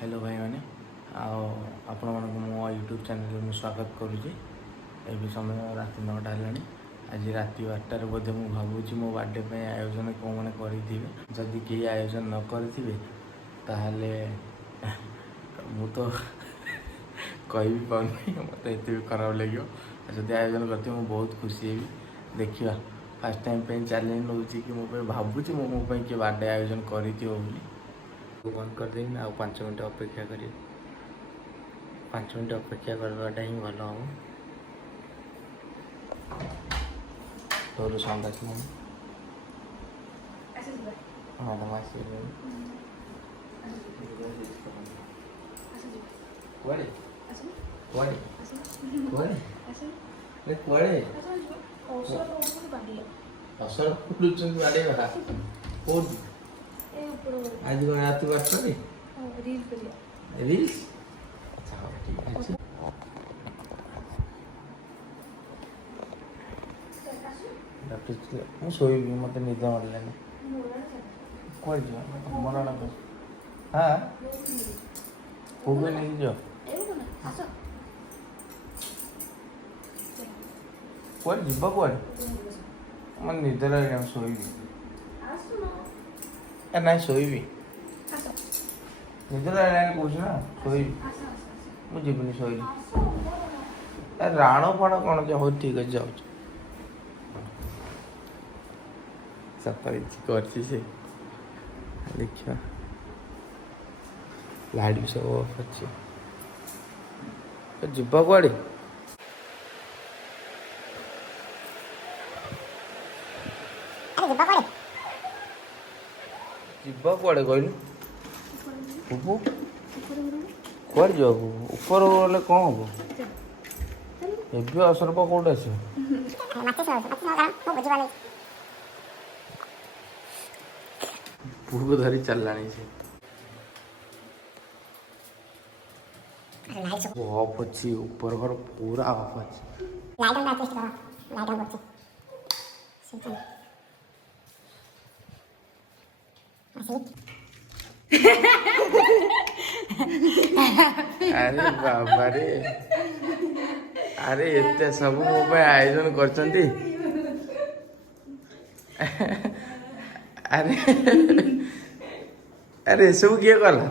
Hello भाई मैंने आपण मानक मो यूट्यूब चैनल में स्वागत करुँची। ए समय रात 9टा है। आज रात 12टार बोधे मुझे भावुँ मो बर्थडे पे आयोजन कौन मैंने करेंगे। जदि कहीं आयोजन न करेंगे ताहले मु तो कह भी पाऊनी मत एत भी खराब लगे। जदि आयोजन करती मुझे बहुत खुशी है। देखा फास्ट टाइम पे चैलेंज नौ कि मो भावुँ मो किए बर्थडे आयोजन कर बंद कर देवी ना 5 मिनट अपेक्षा करिए। 5 मिनट अपेक्षा करवाटा ही भल हम। तोर संगा मैडम आस आज कौन रात बात रील्स अच्छा हाँ ठीक है। मुझे शोबी मत निद मारे कौन मरण हाँ पूर्व नहीं जो कौन जीव कौन मैं निद लगे शोबी ना शोबी निद लगे कौन ना शोबी मुझे शोबी राण फाण कौन हो ठीक है जाऊँ सफर कर देखा लाइट भी सब ऑफ अच्छे जीवा कड़े जीवा कड़े कहलु बुबू कौन जा ऊपर गले कौन हम एवं असर कौटे आस पूर्व धरी चललानी से ऑफ अच्छी ऊपर घर पूरा ऑफ अच्छी अरे बाबा रे अरे एते सब मो आयोजन करचंती अरे अरे सब किए कला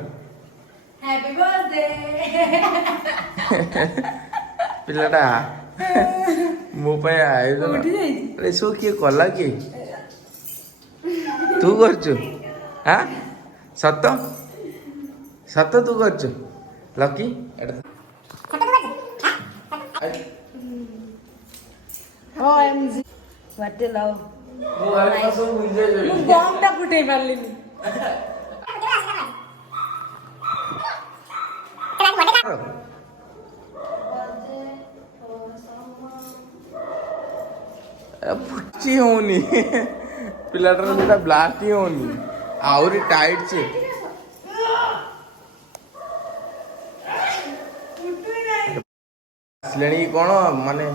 हैप्पी बर्थडे पिलाटा मो आयोजन अरे सब किए कला कि तू करचु हाँ सत सत तू करचु लकी ओएमजी बर्थडे लव मु घरे का सब भूल जाई मु बॉम्ब टा फुटै मारलिनी फुची होनी पिलाटर सेटा ब्लास्ट ही होनी आउरी टाइट छे असलेनी कोन माने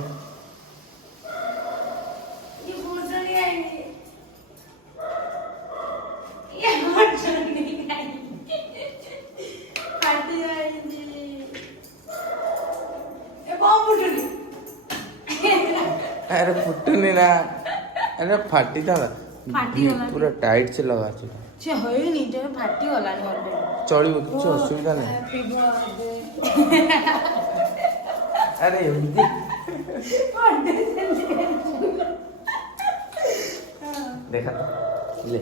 अरे फुटनी ना अरे फाटी था पूरा टाइट से लगा से होई नी जे फाटी होला ऑलरेडी चलिबो कुछ असुविधा नहीं। हैप्पी बर्थडे अरे एमती देखा ले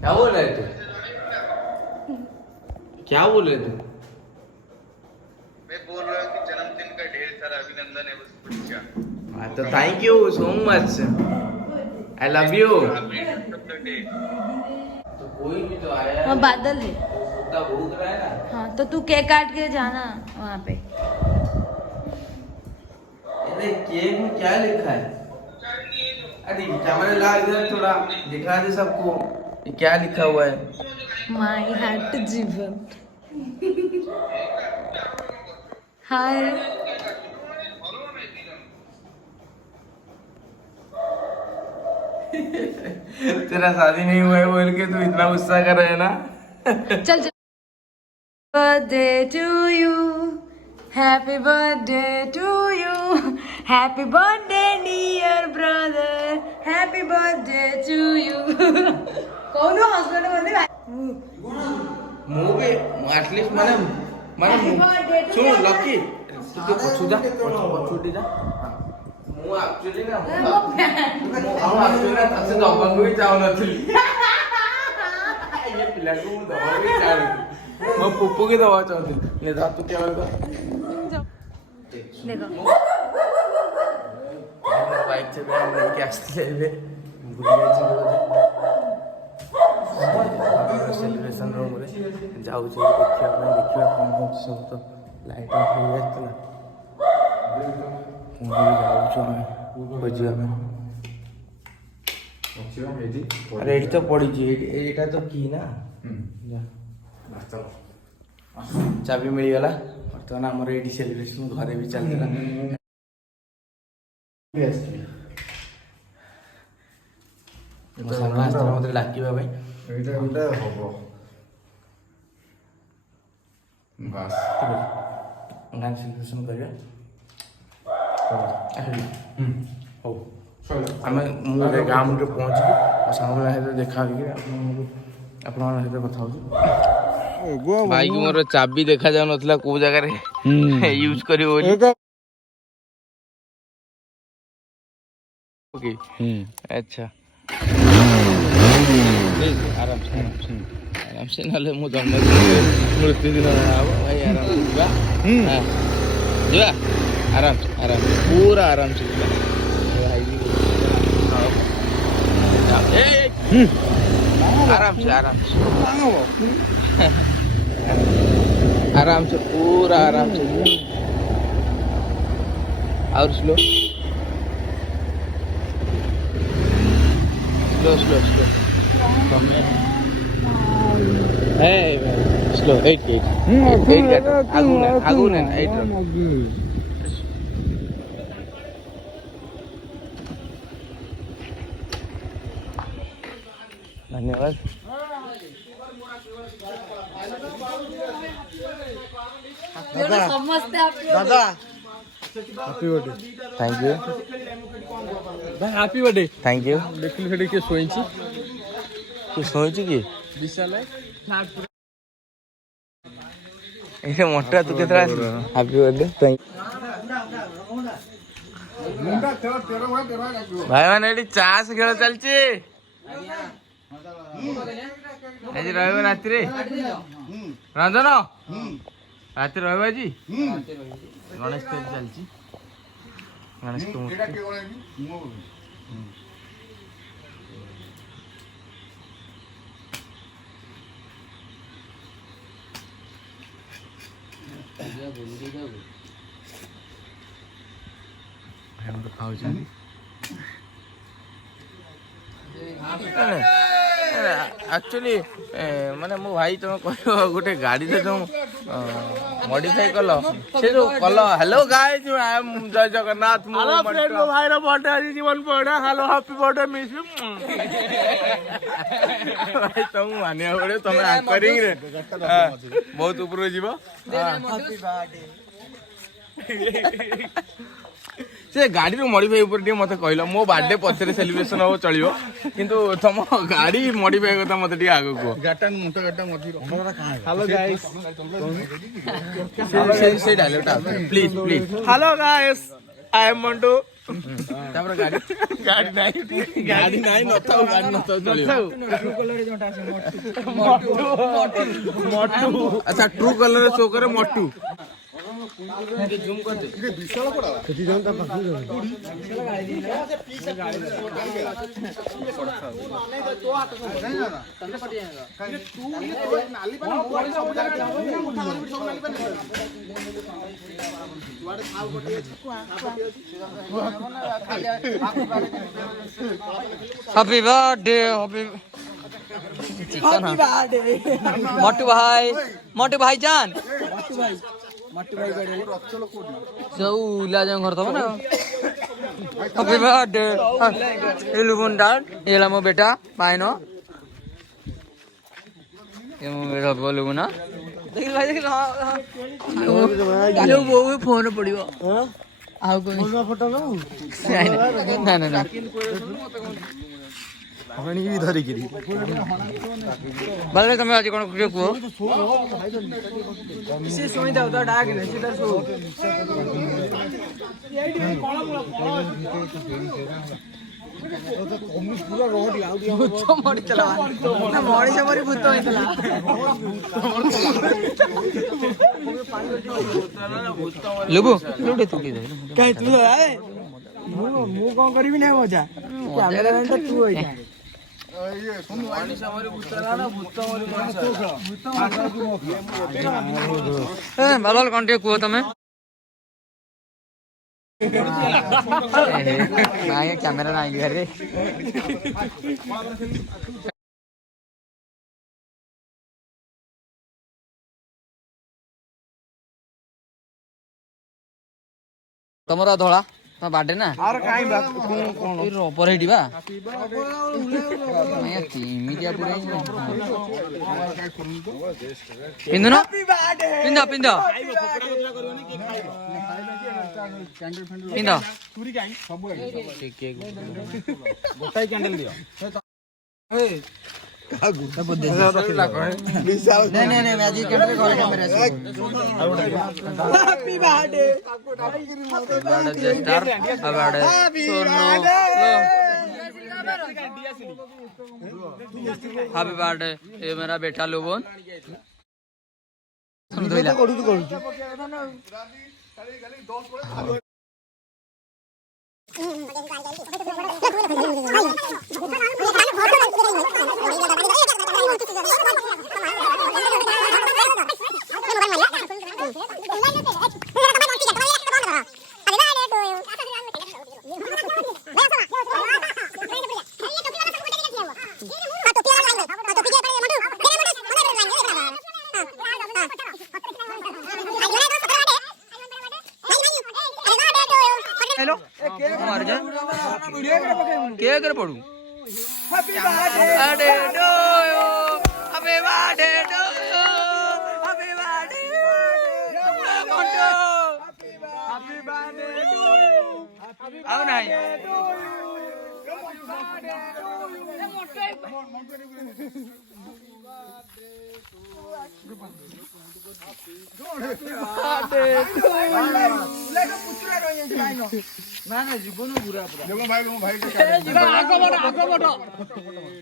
क्या बोल रहे तू क्या बोल रहे तू मैं बोल रहा हूँ कि जन्मदिन का ढेर सारा अभिनंदन है उस बच्चा। हाँ तो thank you so much I love you. तो कोई भी तो आया हाँ बादल है कुत्ता भूख रहा है ना। हाँ तो तू केक काट के जाना वहाँ पे। अरे केक में क्या लिखा है? अरे कैमरा ला इधर थोड़ा दिखा दे सबको ये क्या लिखा हुआ है। माई हार्ट जीवन हाय तेरा शादी नहीं हुआ है बोल के तू इतना गुस्सा कर रहा है ना। चल birthday to you. Happy birthday to you. Happy birthday dear brother. Happy birthday to you. कौन हॉस्पिटल में ମୁଁ ବି ଆଟଲିଷ୍ଟ ମାନେ ଶୁଣ ଲକି ତୁ ପଛୁଟା ପଛୁଟି ଯା ମୁଁ ଆକ୍ଚୁଆଲି ନା ସେ ଦବାକୁ ବି ଚାହୁଁନଥିଲି ଏ ପିଲାକୁ ମୁଁ ଦବାକୁ ବି ଚାହୁଁନଥିଲି ମୋ ପୁପୁ କି ଦବାକୁ ଚାହୁଁଥିଲି ନେ ଧର ତୁ କେବଳ ବାଇକ୍ ଚେପେ ନେଇକି ଆସିଥିଲେ ଏବେ ସେଲିବ୍ରେସନ୍ ରୁମ୍ରେ ଯାଉଛି ଦେଖିବା ପାଇଁ ଦେଖିବା କ'ଣ ହେଉଛି ସବୁ ତ ଲାଇଟ୍ ଅଫ୍ ହେଇଯାଇଥିଲା ପୁଣି ଯାଉଛୁ ଆମେ ଖୋଜିବା ପାଇଁ ଆରେ ଏଇଠି ତ ପଡ଼ିଛି ଏଇଟା ତ କି ନା ଚାବି ମିଳିଗଲା ବର୍ତ୍ତମାନ ଆମର ଏଇଠି ସେଲିବ୍ରେସନ୍ ଘରେ ବି ଚାଲିଥିଲା ମୋ ସାଙ୍ଗ ଆସିଥିଲା ମୋତେ ଡାକିବା ପାଇଁ ଏଇଟା ଗୋଟେ ହବ ବାସ୍ ଗାଁ ସେଲିବ୍ରେସନ୍ କରିବା ହଉ ଆମେ ମୁଁ ଏବେ ଗାଁ ମୁଣ୍ଡରେ ପହଞ୍ଚିକି ମୋ ସାଙ୍ଗମାନଙ୍କ ସହିତ ଦେଖା ହେଇକି ଆପଣମାନଙ୍କ ସହିତ କଥା ହେଉଛି ଭାଇକି ମୋର ଚାବି ଦେଖାଯାଉନଥିଲା କୋଉ ଜାଗାରେ ୟୁଜ୍ କରିବ ବୋଲି ଓକେ ଆଚ୍ଛା ଆରାମସେ ନହେଲେ ମୋ ଜନ୍ମଦିନ ମୃତ୍ୟୁଦିନ ହବ ଭାଇ ଆରାମସେ ଯିବା ଯିବା ଆରାମସେ ପୁରା ଆରାମସେ ଯିବା आराम से पूरा आराम से और slow slow slow slow slow 8 आगू ना 8 धन्यवाद दादा happy birthday thank you happy birthday thank you देखिल सेठी के सोईची कि सोईची कि विशाल ये मोटा तू केतरा हैप्पी बर्थडे थैंक भाई माने एडी चास खेल चलची आज रविवार राति रे रंजन राति रविवार आज गणेश पूजा चलची गणेश को हम तो खाओ जानी एक्चुअली माने मो भाई तुम कह गोटे गाड़ी से तुम मॉडिफाई कल से जो कल हेलो गाइस आई एम जय जगन्नाथ मो भाई रो बर्थडे आज जीवन पड़ा hello happy birthday miss you भाई तुम मानिया पड़े तुम एंकरिंग रे बहुत ऊपर जीवो हैप्पी बर्थडे से गाड़ी मॉडिफाई ऊपर मत कहल मो बर्थडे पछरे सेलिब्रेशन हो चलियो किंतु तुम गाड़ी मॉडिफाई कथा मत आगे कह हेलो गाइस से डायलॉगटा please please hello guys I am Mantu Tapar गाड़ी नहीं नथाउ गाड़ी नथाउ चलियो मोटू अच्छा ट्रू कलर शो करे मोटू जूम कर दे विशाल पड़ा किती जनता पाखी तो हाथ को नहीं ना तंदे पड़ जाएगा तू ये तो नाली बना मोबाइल सब जगह उठा कर सब नाली बना दुआरे खाल कोटी हैप्पी बर्थडे हैप्पी बर्थडे मोटू भाई जान मट्टू भाई जो इला जो घर थबो ना हैप्पी बर्थडे एलु बुंडाल एला मो बेटा पाइनो ये मो बेटा बोलु ना ବୋଉ ଫୋନ ପଡିବ ଆଉ ଫଟୋ ଧରିକିରି ବାଲେ ତମେ ଆଜି କଣ କୁହ ସେ ଶୋଇଥାଉ ତ ଡାକିଲେ ସେ ତାର ଶୋଉ ମଣିଷ ମରି ଭୂତ ହେଇଥିଲା ଲୁବୁ କାଇଁ ତୁ ମୁଁ କଣ କରିବି ନା ମଜା ତୁ ଭଲ କଣ ଟିକେ କୁହ ତମେ କ୍ୟାମେରା ନାହିଁ ଘରେ ତମର ଧଳା ବାର୍ଥଡେ ନା ରବର ହେଇଟି ବା ଏମିତିଆ ପୁରା ପିନ୍ଧୁନ ପିନ୍ଧ ପିନ୍ଧ ପିନ୍ଧ ଗୋଟାଇ କ୍ୟାଣ୍ଡେଲ ଦିଅ हैप्पी बर्थडे ये मेरा बेटा लोबन केक पड़ू happy birthday to you happy birthday to you happy birthday happy birthday to you आओ नहीं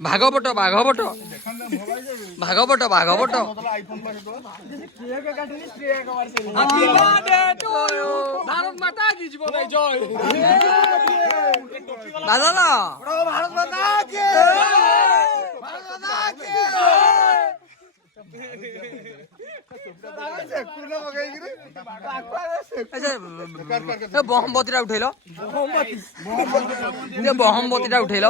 भागवट भागवट भागवट भागवट भारत माता की जय भारत माता की बहमबतीटा उठेल बहमबतीटा उठेल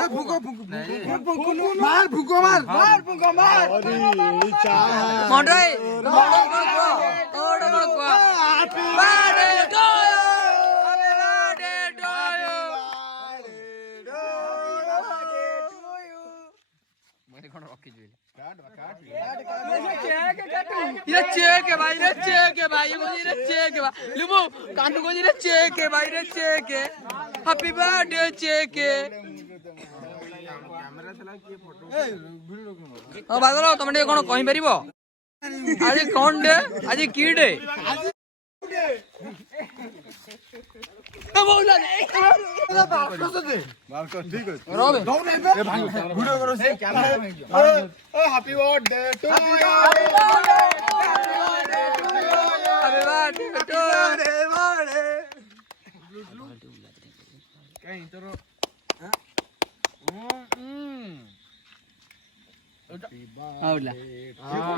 ये चेक है भाई रे चेक है भाई ये चेक है लुबू कानू को ये चेक है भाई रे चेक है हैप्पी बर्थडे चेक है हां बादल तुम टे कोन कहि परिबो आज कोन डे आज की day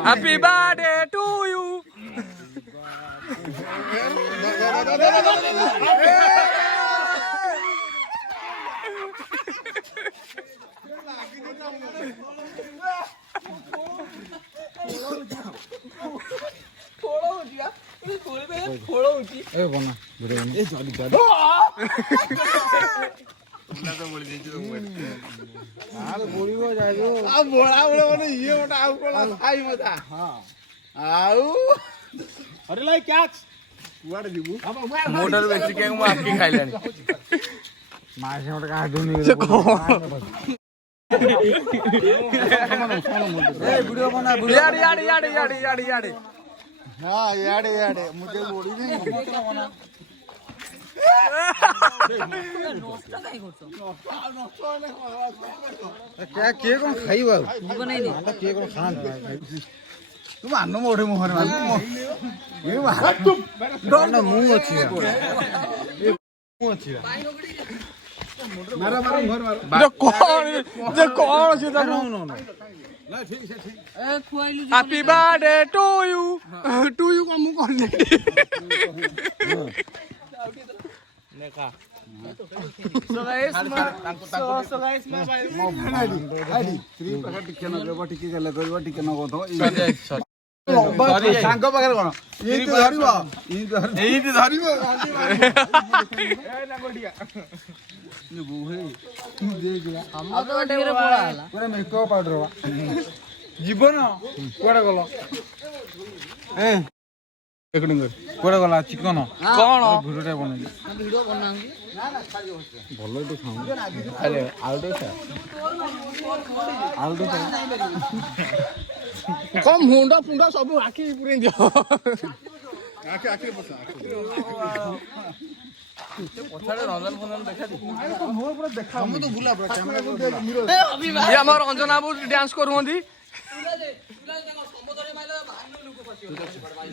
Happy birthday to you. ଆଉ अरे लाई क्याच कुआडे जीवु ମୋଠାରୁ ବେଶୀ କେକ୍ ମୁଁ ଆଖି ଖାଇଲାଣି। मासे मोटे का दुनी ସେ କଣ ए वीडियो बना याडे याडे याडे याडे याडे याडे हां याडे याडे मुझे बोली नहीं क्या के कोन खाइबा बनाई दे के कोन खान तुम आनो मोढे मोहर मान ये ना मुंह अछि ये मुंह अछि मारा मारा घर मारा जे कौन से नो नो नो ना ठीक है ठीक ए खुआइलु हैप्पी बर्थडे टू यू को मु कोन देखा सो गाइस सो गाइस मैं भाई आईडी 3 पैकेट टिके न देबो टिके गले करबो टिके न गथो सॉरी सांग पाखरे कोन ई तो धरिबो एई तो धरिबो ए नागोडिया ने बुहे देखला हम तो ढेर पळाला पूरा मेकअप पाउडर बा जीवन कोडा गलो ए एकडिंग कोडा गला चिकन कौन भिडियोटा बनै वीडियो बनाऊंगी भलो तो खाऊ अरे आउट है आलू तो कम मुंडा फुंडा सब आखी पुरे दियो आके आके पसा पछाड़े रंजन फंजन देखा दी मोर पूरा देखा हम तो भूला पूरा कैमरा को ये हमर रंजन बाबू डांस करूंदी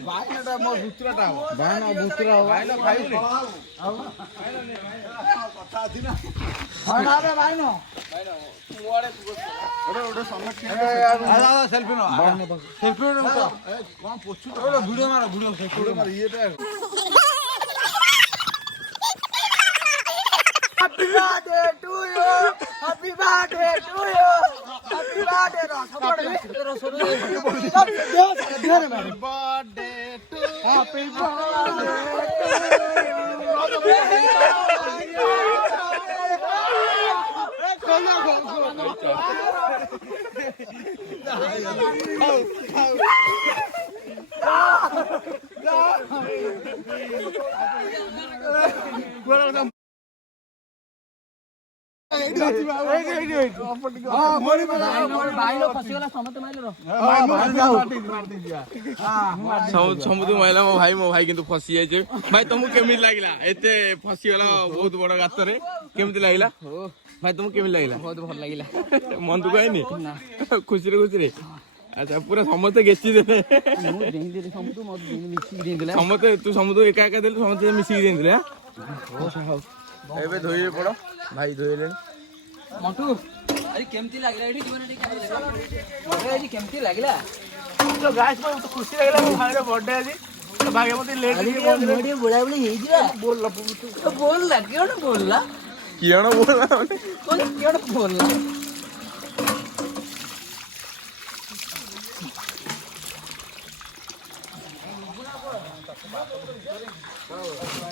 बायनटा मो बुतराटा बायन बुतरा हो बायन खाइले कथा थी ना हां ना रे बायन ओडे समझ आ सेल्फी नो सेल्फी नो कोन पोछु ओडे वीडियो मार सेल्फी मार येटा happy birthday to you happy birthday to you happy birthday birthday to happy समुद्र महिला मो भाई किंतु फसी जाइए भाई तुमको केमिति लागिला एते फसी गला बहुत बड़ गात रे केमिति लागिला भाई तुमको केमिति लागिला बहुत भल लागिला मन तो कहनी खुशी रे अच्छा पूरा समस्त गेसी देले समस्त तू समुद्र एका एका देले समस्त मिसी देले एबे धोई पड़ो भाई धोइले मंटू अरे केमती लागला एठी जीवन एठी अरे एठी केमती लागला तो गाइस मैं तो खुशी लागला मो भाई रे बर्थडे आज तो भाग्यवती लेट अरे वीडियो बुलाबुली हे जिरा बोलला तो बोलला केण बोलला कियण बोलला कोन केण बोलला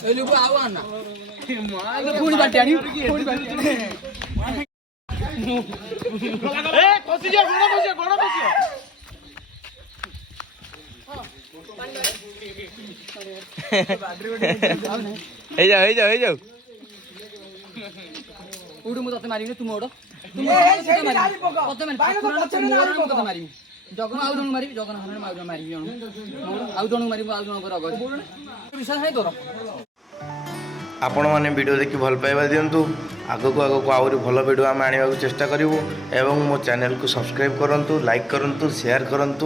ए लुबा आवा ना पूरी बाटी पूरी बाटी ए खुशी जे गोड़ खुशी हे जाओ उडू मु तते मारिबे तुम ओडो तुम तते मारिबे जगन आउ जण मारिबी जगन हरण मारिबी जण आउ जण मारिबो आउ जण पर अगज विश्वास है करो आपण मैंने वीडियो देखि भल पाइबा दिंतु आगक आहरी भल वीडियो आम आने चेष्टा करूँ एवं मो चैनल को सब्सक्राइब करूँ लाइक करूँ शेयर करूँ।